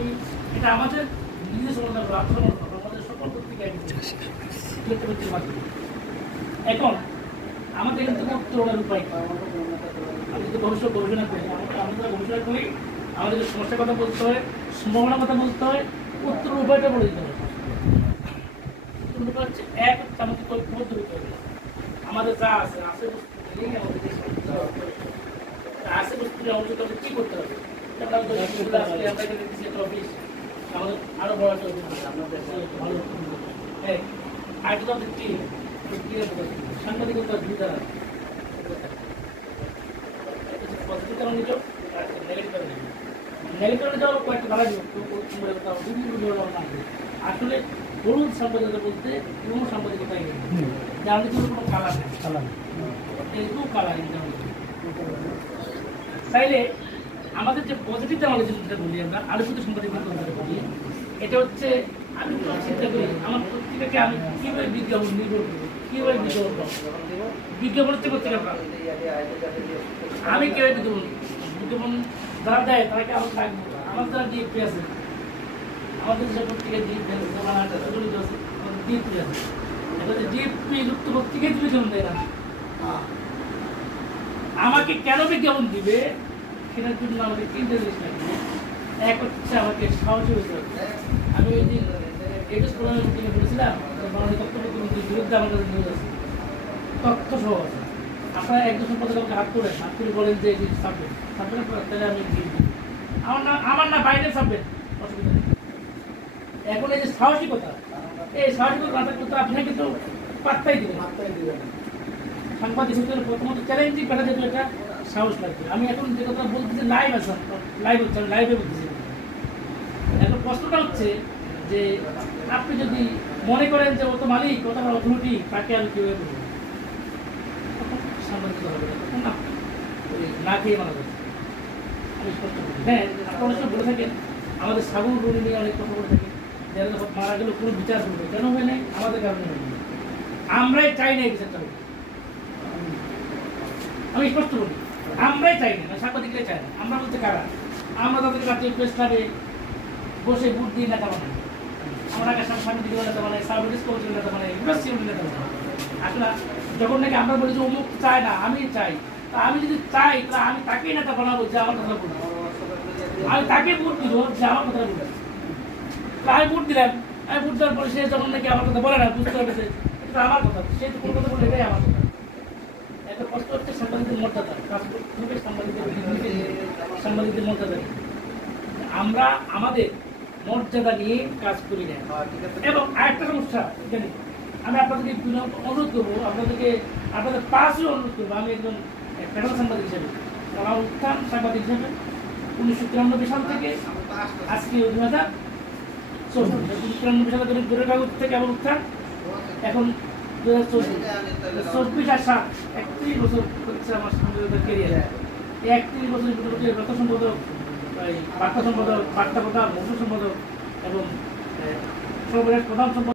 আমি এটা আমাদের নিজের সমাধান করবো, আত্মসমর্পণ করবো, আমাদের সকল পত্রিকা মাধ্যমে। এখন আমাদের এখান থেকে উত্তরণের উপায় আমি যদি ভবিষ্যৎ গবেষণা করি, আমরা গবেষণা করি, আমাদেরকে সমস্যার কথা বলতে হয়, সম্ভাবনার কথা বলতে হয়, উত্তর উপায়টা বলে দিতে হবে। উত্তর উপায় হচ্ছে এক হচ্ছে আমাদের পদ্ধতি তৈরি, আমাদের যা আছে আছে বস্তু আমাদের আছে বস্তু আমাদের কি করতে হবে। আমরা এখানে দিচ্ছি একটা অফিস, আমাদের আরো বড় একটা অফিস আমাদের ভালো হ্যাঁ। আর যদি আমাদের টিম সাংবাদিকতা দুই দ্বারা পজিটিভ কারণ নিত, নেগেটিভ কারণ নিত। নেগেটিভ কারণে যাওয়ার কয়েকটা ভাড়া বিভিন্ন আসলে হলুদ সাংবাদিকতা বলতে কোনো সাংবাদিকতাই নেই, জানলে কোনো কালার নেই, এরকম কালার তাইলে আমাদের যে পজিটিভ আমাদের যেটা বলি আমরা আলোচিত সাংবাদিকতা বলি, এটা হচ্ছে আমি চিন্তা করি আমার পত্রিকাকে আমি কীভাবে বিজ্ঞাপন নির্ভর করি, কীভাবে বিজ্ঞাপন বিজ্ঞাপন হচ্ছে পত্রিকা আমি কীভাবে বিজ্ঞাপন যারা দেয় তাকে আমার থাকবো, আমার যারা ডিএপি আছে, আমাদের যে পত্রিকা ডিএপি আছে, ডিএপি আছে, এবার ডিএপি যুক্ত পত্রিকায় তুমি যেমন দেয় না, আমাকে কেন বিজ্ঞাপন দিবে সেটার জন্য আমাকে তিনটে জিনিস লাগবে। এক হচ্ছে আমাকে সাহসী হতে হবে। আমি ওই দিন একুশ প্রধানমন্ত্রীকে বলেছিলাম বাংলাদেশ তথ্যপ্রতিমন্ত্রীর বিরুদ্ধে আমার কাছে নিউজ আছে, তথ্য সহ আছে, আপনারা একজন সম্পাদক আমাকে হাত করে বলেন যে এটি সাবজেক্ট তাহলে আমি আমার না বাইরের সাবজেক্ট অসুবিধা নেই। এখন এই যে সাহসিকতা, এই সাহসিকতা না থাকলে তো আপনি কিন্তু পাত্তাই দিবেন সাংবাদিক হিসেবে প্রথমত চ্যালেঞ্জিং পেটা যেত এটা সাহস লাগবে। আমি এখন যে কথা বলতেছি লাইভ আছে, লাইভ হচ্ছে, আমি লাইভে বলতেছি। এখন প্রশ্নটা হচ্ছে যে আপনি যদি মনে করেন যে ও তো মালিক, ও তো অথরিটি, তাকে আমি কীভাবে বলবো, তখন সাংবাদিকতা হবে না, তখন না না খেয়ে মানা যাবে। আমি স্পষ্ট করি হ্যাঁ, আপনি অনেক সময় বলে থাকেন আমাদের সাগর রুনি নিয়ে অনেক কথা বলে থাকেন, যারা যখন মারা গেল কোনো বিচার করবে, কেন হয় নাই? আমাদের কারণে হয়নি, আমরাই চাই না এই বিচারটা হবে। আমি স্পষ্ট বলি আমরাই চাই না, সাংবাদিকরাই চাই না। আমরা বলতে কারা? আমরা তাদের কাছে প্রেস ক্লাবে বসে বুট দিয়ে নেতা বানাই, আমরা সাংবাদিক নেতা বানাই, সার্ভিস কমিটির নেতা বানাই, ইউনিভার্সিটির নেতা বানাই। আসলে যখন নাকি আমরা বলি যে অমুক চায় না, আমি চাই, তা আমি যদি চাই তাহলে আমি তাকেই নেতা বানাবো যে আমার কথা বলবো, আমি তাকে ভোট দিব যে আমার কথা বলবো। আমি ভোট দিলাম, আমি ভোট দেওয়ার পরে সে যখন নাকি আমার কথা বলে না, বুঝতে পেরেছে এটা আমার কথা, সে কোন কথা বলে এটাই আমার কথা। একটা কষ্ট হচ্ছে সাংবাদিকদের মর্যাদা, কাজ করতে সাংবাদিকদের মর্যাদা। আমরা আমাদের মর্যাদা নিয়ে কাজ করি না। এবং আরেকটা সমস্যা জানি, আমি আপনাদেরকে অনুরোধ করবো, আপনাদের পাশেও অনুরোধ করবো, আমি একজন ফেডারেল সাংবাদিক হিসেবে, আমার উত্থান সাংবাদিক হিসেবে 1993 সাল থেকে আজকে 2024 সালে দূরের কাগজ থেকে আমার উত্থান, এখন 2024 আর 7 31 বছর হচ্ছে আমার সাংবাদিকতার কেরিয়ার। এই 31 বছরের মোটামুটি বার্তা সম্পাদক, বার্তা সম্পাদক, বার্তা প্রধান, মৌসুম সম্পাদক এবং সর্বশেষ প্রধান সম্পাদক।